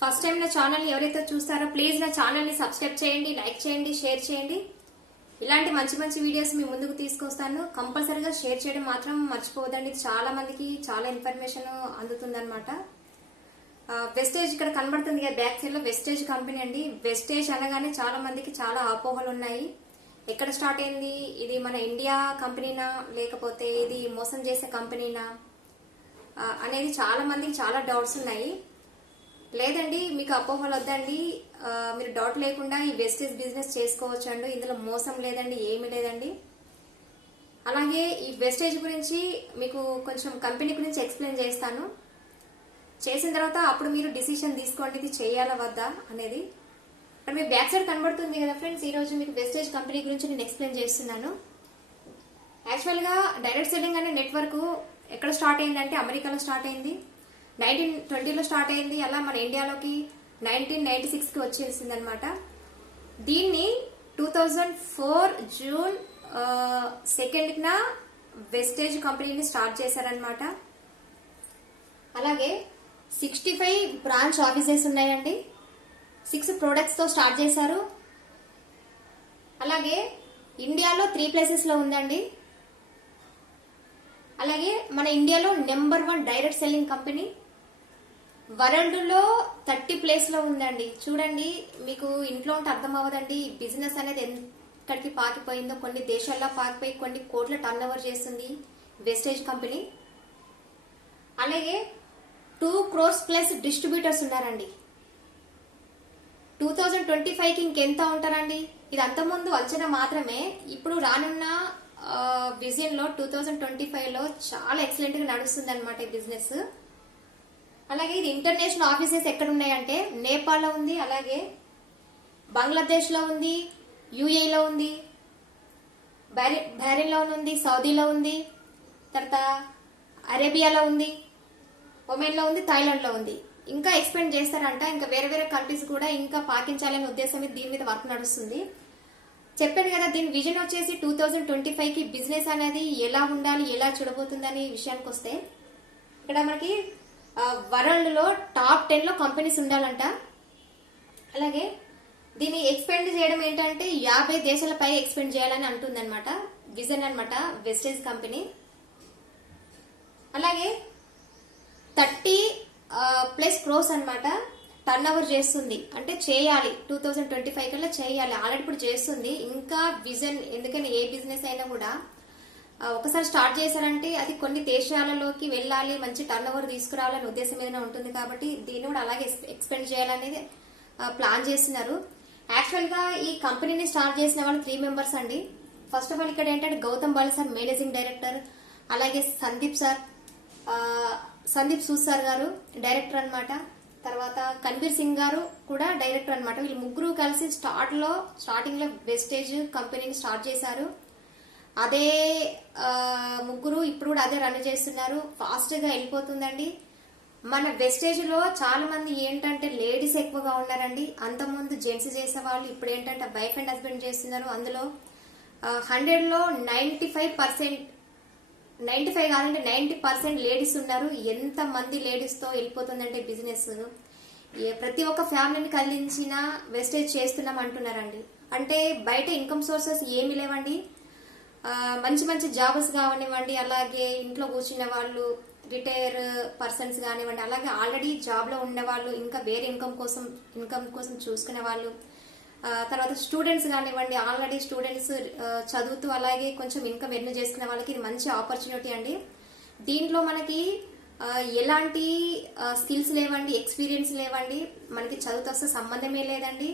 First time నా channel ని ఎవరైతే చూస్తారో ప్లీజ్ నా ఛానల్ ని సబ్స్క్రైబ్ చేయండి, లైక్ చేయండి, షేర్ చేయండి. ఇలాంటి మంచి మంచి వీడియోస్ మీ ముందుకు తీసుకొస్తాను. కంపల్సరీగా షేర్ చేయడం మాత్రం మర్చిపోవద్దండి. చాలా మందికి చాలా ఇన్ఫర్మేషన్ అందుతుందన్నమాట. వెస్టేజ్ ఇక్కడ కనబడుతుంది కదా, బ్యాక్ సైడ్ లో వెస్టేజ్ కంపెనీ అండి. వెస్టేజ్ అనగానే చాలా మందికి చాలా అపోహలు ఉన్నాయి. ఎక్కడ స్టార్ట్ అయింది, ఇది మన ఇండియా కంపెనీనా లేకపోతే ఇది మోసం చేసే కంపెనీనా అనేది చాలా మందికి చాలా డౌట్స్ ఉన్నాయి. లేదండి, మీకు అపోహలు వద్దండి, మీరు డౌట్ లేకుండా ఈ వెస్టేజ్ బిజినెస్ చేసుకోవచ్చు అండి. ఇందులో మోసం లేదండి, ఏమీ లేదండి. అలాగే ఈ వెస్టేజ్ గురించి మీకు కొంచెం కంపెనీ గురించి ఎక్స్ప్లెయిన్ చేస్తాను. చేసిన తర్వాత అప్పుడు మీరు డిసిషన్ తీసుకోండి, ఇది చేయాలా వద్దా అనేది. ఇక్కడ మీ బ్యాక్ సైడ్ కనబడుతుంది కదా ఫ్రెండ్స్, ఈ రోజు మీకు వెస్టేజ్ కంపెనీ గురించి నేను ఎక్స్ప్లెయిన్ చేస్తున్నాను. యాక్చువల్ గా డైరెక్ట్ సెల్లింగ్ అనే నెట్వర్క్ ఎక్కడ స్టార్ట్ అయిందంటే అమెరికాలో స్టార్ట్ అయింది. 1920లో స్టార్ట్ అయింది. అలా మన ఇండియాలోకి 1996 కి వచ్చేసింది అనమాట. దీన్ని 2004 జూన్ 2న వెస్టేజ్ కంపెనీని స్టార్ట్ చేశారనమాట. అలాగే 65 బ్రాంచ్ ఆఫీసెస్ ఉన్నాయండి. 6 ప్రొడక్ట్స్ తో స్టార్ట్ చేశారు. అలాగే ఇండియాలో 3 ప్లేసెస్ లో ఉందండి. అలాగే మన ఇండియాలో number 1 direct selling company. World లో 30 ప్లేస్ లో ఉందండి. చూడండి, మీకు ఇంట్లో ఉంటే అర్థం అవ్వదండి బిజినెస్ అనేది ఎక్కడికి పాకిపోయిందో. కొన్ని దేశాల్లో పాకిపోయి కొన్ని కోట్ల టర్న్ ఓవర్ చేస్తుంది వెస్టేజ్ కంపెనీ. అలాగే 2 crores ప్లస్ డిస్ట్రిబ్యూటర్స్ ఉన్నారండి. 2025కి ఇంకెంత ఉంటారండి. ఇది అంతకుముందు అంచనా మాత్రమే. ఇప్పుడు రానున్న విజన్ లో 2025లో చాలా ఎక్సలెంట్ గా నడుస్తుంది అనమాట ఈ బిజినెస్. అలాగే ఇది ఇంటర్నేషనల్ ఆఫీసెస్ ఎక్కడ ఉన్నాయంటే నేపాల్ లో ఉంది, అలాగే బంగ్లాదేశ్ లో ఉంది, యుఏఈలో ఉంది, బహ్రెయిన్ లో ఉంది, సౌదీలో ఉంది, తర్వాత అరేబియాలో ఉంది, ఒమెన్ లో ఉంది, థాయిలాండ్ లో ఉంది. ఇంకా ఎక్స్పెండ్ చేస్తారంట. ఇంకా వేరే వేరే కంట్రీస్ కూడా ఇంకా పాకించాలనే ఉద్దేశం దీని మీద వర్క్ నడుస్తుంది. చెప్పాను కదా, దీని విజన్ వచ్చేసి 2025కి బిజినెస్ అనేది ఎలా ఉండాలి, ఎలా చూడబోతుందని విషయానికి వస్తే, ఇక్కడ మనకి వరల్డ్ లో టాప్ 10 లో కంపెనీస్ ఉండాలంట. అలాగే దీన్ని ఎక్స్పెండ్ చేయడం ఏంటంటే 50 దేశాలపై ఎక్స్పెండ్ చేయాలని అంటుంది అనమాట. విజన్ అనమాట వెస్టేజ్ కంపెనీ. అలాగే 30+ crores అనమాట టర్న్ ఓవర్ చేస్తుంది. అంటే చేయాలి 2025 కల్లా చేయాలి. ఆల్రెడీ ఇప్పుడు చేస్తుంది. ఇంకా విజన్, ఎందుకని ఏ బిజినెస్ అయినా కూడా ఒకసారి స్టార్ట్ చేశారంటే అది కొన్ని దేశాలలోకి వెళ్ళాలి, మంచి టర్న్ ఓవర్ తీసుకురావాలని ఉద్దేశం ఏదైనా ఉంటుంది. కాబట్టి దీన్ని కూడా అలాగే ఎక్స్పెండ్ చేయాలనేది ప్లాన్ చేస్తున్నారు. యాక్చువల్ గా ఈ కంపెనీని స్టార్ట్ చేసిన వాళ్ళు 3 మెంబర్స్ అండి. ఫస్ట్ ఆఫ్ ఆల్ ఇక్కడ ఏంటంటే Gautam Bali sir managing director, అలాగే సందీప్ సూద్ సార్ గారు డైరెక్టర్ అనమాట. తర్వాత కన్బీర్ సింగ్ గారు కూడా డైరెక్టర్ అనమాట. వీళ్ళు ముగ్గురు కలిసి స్టార్టింగ్ లో వెస్టేజ్ కంపెనీని స్టార్ట్ చేశారు. అదే ముగ్గురు ఇప్పుడు కూడా అదే రన్ చేస్తున్నారు. ఫాస్ట్ గా వెళ్ళిపోతుందండి. మన వెస్టేజ్ లో చాలా మంది ఏంటంటే లేడీస్ ఎక్కువగా ఉన్నారండి. అంతకుముందు జెంట్స్ చేసేవాళ్ళు, ఇప్పుడు ఏంటంటే వైఫ్ అండ్ హస్బెండ్ చేస్తున్నారు. అందులో 100లో 95 కాదంటే 90% లేడీస్ ఉన్నారు. ఎంత మంది లేడీస్ తో వెళ్ళిపోతుందంటే బిజినెస్, ప్రతి ఒక్క ఫ్యామిలీని కదిలించిన వెస్టేజ్ చేస్తున్నాం అంటున్నారండి. అంటే బయట ఇన్కమ్ సోర్సెస్ ఏమి లేవండి. మంచి మంచి జాబ్స్ కానివ్వండి, అలాగే ఇంట్లో కూర్చున్న వాళ్ళు, రిటైర్ పర్సన్స్ కానివ్వండి, అలాగే ఆల్రెడీ జాబ్ లో ఉన్న వాళ్ళు, ఇంకా వేరే ఇన్కమ్ కోసం చూసుకునే వాళ్ళు, తర్వాత స్టూడెంట్స్ కానివ్వండి, ఆల్రెడీ స్టూడెంట్స్ చదువుతూ అలాగే కొంచెం ఇన్కమ్ ఎర్న్ చేసుకునే వాళ్ళకి ఇది మంచి ఆపర్చునిటీ అండి. దీంట్లో మనకి ఎలాంటి స్కిల్స్ లేవండి, ఎక్స్పీరియన్స్ లేవండి, మనకి చదువుతో వస్తే సంబంధమే లేదండి.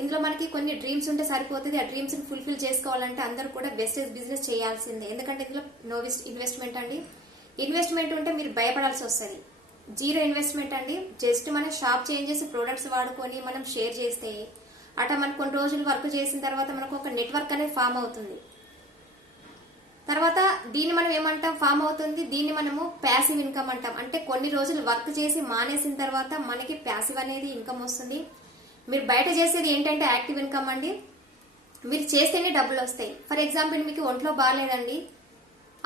ఇందులో మనకి కొన్ని డ్రీమ్స్ ఉంటే సరిపోతుంది. ఆ డ్రీమ్స్ ని ఫుల్ఫిల్ చేసుకోవాలంటే అందరూ కూడా వెస్టేజ్ బిజినెస్ చేయాల్సిందే. ఎందుకంటే ఇందులో నో ఇన్వెస్ట్మెంట్ అండి. ఇన్వెస్ట్మెంట్ ఉంటే మీరు భయపడాల్సి వస్తుంది. 0 ఇన్వెస్ట్మెంట్ అండి. జస్ట్ మనం షాప్ చేంజ్ చేసి ప్రొడక్ట్స్ వాడుకొని మనం షేర్ చేస్తే అట మనకు కొన్ని రోజులు వర్క్ చేసిన తర్వాత మనకు ఒక నెట్వర్క్ అనేది ఫామ్ అవుతుంది. తర్వాత దీన్ని మనం ఏమంటాం, ఫామ్ అవుతుంది. దీన్ని మనము ప్యాసివ్ ఇన్కమ్ అంటాం. అంటే కొన్ని రోజులు వర్క్ చేసి మానేసిన తర్వాత మనకి ప్యాసివ్ అనేది ఇన్కమ్ వస్తుంది. మీరు బయట చేసేది ఏంటంటే యాక్టివ్ ఇన్కమ్ అండి. మీరు చేస్తేనే డబ్బులు వస్తాయి. ఫర్ ఎగ్జాంపుల్ మీకు ఒంట్లో బాగాలేదండి,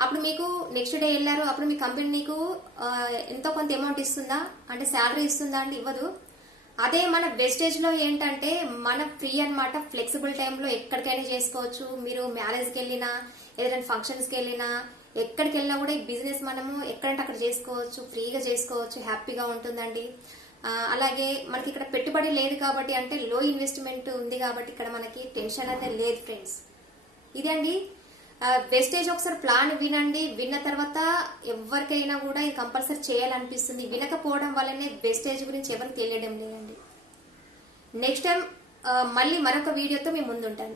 అప్పుడు మీకు నెక్స్ట్ డే వెళ్ళారు, అప్పుడు మీ కంపెనీ మీకు ఎంతో కొంత అమౌంట్ ఇస్తుందా అంటే శాలరీ ఇస్తుందా అంటే ఇవ్వదు. అదే మన వెస్టేజ్ లో ఏంటంటే మన ఫ్రీ అన్నమాట, ఫ్లెక్సిబుల్ టైంలో ఎక్కడికైనా చేసుకోవచ్చు. మీరు మ్యారేజ్కి వెళ్ళినా, ఏదైనా ఫంక్షన్స్కి వెళ్ళినా, ఎక్కడికి వెళ్ళినా కూడా ఈ బిజినెస్ మనము ఎక్కడంటే అక్కడ చేసుకోవచ్చు, ఫ్రీగా చేసుకోవచ్చు, హ్యాపీగా ఉంటుందండి. అలాగే మనకి ఇక్కడ పెట్టుబడి లేదు కాబట్టి, అంటే లో ఇన్వెస్ట్మెంట్ ఉంది కాబట్టి ఇక్కడ మనకి టెన్షన్ అనేది లేదు ఫ్రెండ్స్. ఇదే అండి వెస్టేజ్. ఒకసారి ప్లాన్ వినండి, విన్న తర్వాత ఎవరికైనా కూడా ఇది కంపల్సరీ చేయాలనిపిస్తుంది. వినకపోవడం వల్లనే వెస్టేజ్ గురించి ఎవరికి తెలియడం లేదండి. నెక్స్ట్ టైం మళ్ళీ మరొక వీడియోతో మీ ముందుంటాను.